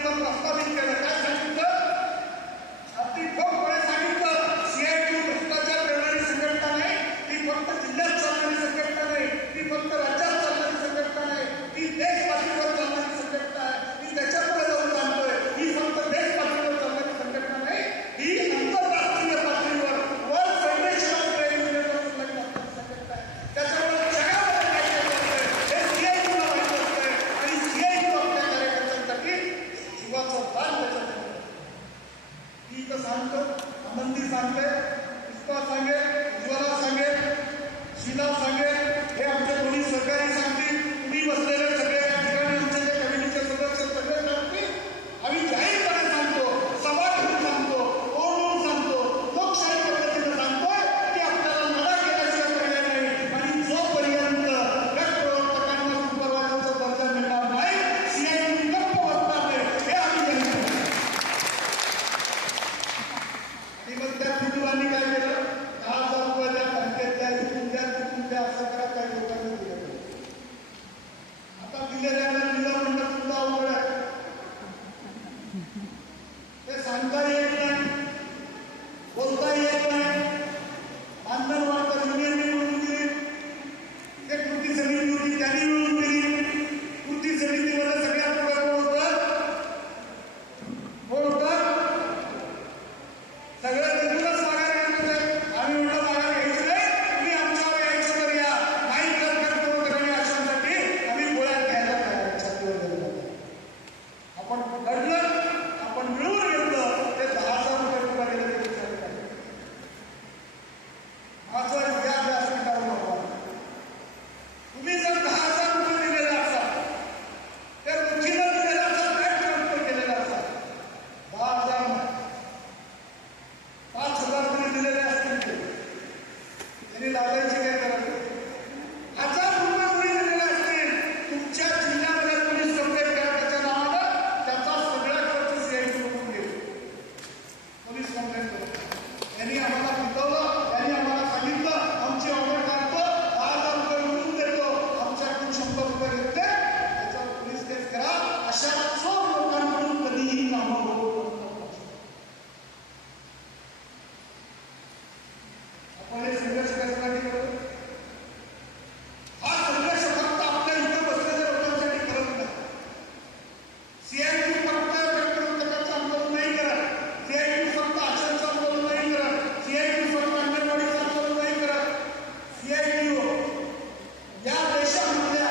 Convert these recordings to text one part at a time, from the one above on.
तिथं प्रस्तावित केलं. काय सांगितलं? अगदी ठोकपणे सांगितलं, सीआयटी भ्रष्टाचार करणारी संघटना नाही, ती फक्त जिल्ह्यात चालणारी संघटना नाही, ती फक्त राज्यात चालणारी संघटना नाही, ती देश पातळीवर चालणारी संघटना आहे. ती त्याच्यापुढे जाऊन जाणतोय, ही फक्त देश पातळीवर चालणारी संघटना नाही, ही आंतरराष्ट्रीय पातळीवर वर्ल्ड फेडरेशन ऑफ ट्रेड युनियनवर संघटना आहे. त्याच्यामुळे जगामध्ये काय करतोय हे सीआयटीला माहिती असतंय आणि सीआयटी आपल्या कार्यकर्त्यांसाठी जीवाचं दान त्याच्यात ती इथं सांगतो. आनंदी सांगते, पुष्पा सांगेल, उज्ज्वला सांगेल, शीला सांगेल, हे आमचे दोन्ही सहकारी सांगतील, तुम्ही बसलेले सगळे या ठिकाणी आमचे जे कमिटीचे सदस्य सगळे सांगतील. आम्ही जाहीरपणे सांगतो, सभा घेऊन सांगतो, ओरडून सांगतो, लोकशाही पद्धतीने सांगतोय की आपल्याला लढा केल्याशिवाय पर्याय नाही आणि जोपर्यंत गट प्रवर्तकांना सुपरवायझरचा दर्जा मिळणार नाही, सीआयटी गप्प बसणार नाही, हे आम्ही जाहीर करतो. आणि मग त्या कुटुंबांनी काय केलं? 10,000 रुपयाच्या बँकेत द्या, इथून द्या, तिथून द्या, असं करा. काही लोकांना दिलं. आता दिलेल्यानं दिलं म्हणलं तुमचं अवघड आहे. ते सांगता येत नाही, बोलता येत नाही. अंगणवाडीच्या युनियनने मिळून दिली, ते कृती समिती होती त्यांनी मिळून दिली. कृती समितीमध्ये सगळ्यात पुढे कोण होतं? सगळ्या तिथूनच माघार घेत होते. आम्ही म्हणलं माघार घ्यायची नाही, तुम्ही आमच्यावर यायचं तर या, नाही करण्यासाठी आम्ही गोळ्या घ्यायला तयार. छातीवर गेलो आपण घडलं, आपण मिळून घेतलं. ते 10,000 रुपये तुला गेले ते माझं व्याज असं करू नका. तुम्ही जर 10,000 रुपये दिलेले असाल, तर रुचीनं दिलेला असाल, काय ट्रान्सफर केलेला असाल, 10,000 5,000 रुपये दिलेले असतील ते त्यांनी लागायची काय करायचं? 1,000 रुपये कुणी दिलेले असतील, तुमच्या जिल्ह्यामध्ये पोलीस कंप्लेंट करा त्याच्या नावानं, त्याचा सगळा खर्च सीआयटी करून घेईल. पोलीस कंप्लेंट करा. त्यांनी आम्हाला पिकवलं, त्यांनी आम्हाला सांगितलं, आमची ऑर्डर काढतो, 10,000 रुपये मिळून देतो, आमच्याकडून 100 रुपये घेते, त्याच्यावर पोलीस केस करा. अशा चोर लोकांकडून कधीही कामं होऊ आपण हे संघर्ष कशासाठी करतो? हा संघर्ष फक्त आपल्या इथं बसलेल्या लोकांसाठी करत नाही. सीआयटी फक्त गटप्रवर्तकाचं आंदोलन नाही करत, सीआयटी फक्त आशांचं आंदोलन नाही करत, सीआयटी फक्त अंगणवाडीचं आंदोलन नाही करत. सीआयटी या देशामधल्या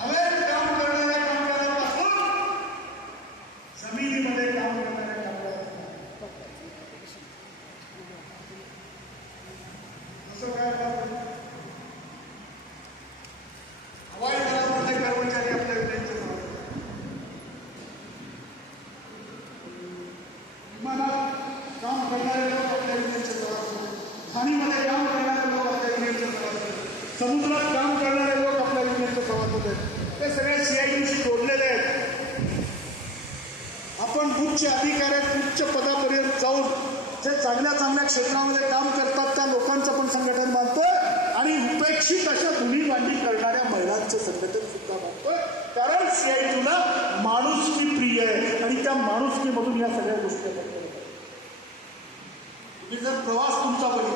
हवेत काम करणाऱ्या कामगारांपासून जमिनीमध्ये काम करणाऱ्या कामगारांना असं काय हवाई दलामधले कर्मचारी आपल्या युनियनचे सभासद, विमानात काम करणारे लोक आपल्या युनियनचे सभासद, खाणीमध्ये काम करणारे लोक आपल्या युनियनचे सभासद, समुद्रात काम करणारे लोक आपल्या युनियनचे सभासद आहेत. ते सगळे सीआयटीशी जोडलेले आहेत. आपण उच्च अधिकाऱ्यात उच्च पदापर्यंत जाऊन जे चांगल्या चांगल्या क्षेत्रामध्ये काम करतात त्या लोकांचं पण संघटन बांधतोय आणि उपेक्षित अशा धुनी भांडी करणाऱ्या महिलांचं संघटन सुद्धा बांधतोय. कारण सीआयटीला माणुसकी प्रिय आहे आणि त्या माणुसकीमधून या सगळ्या गोष्टी करतो. तुम्ही जर प्रवास तुमचा बघितला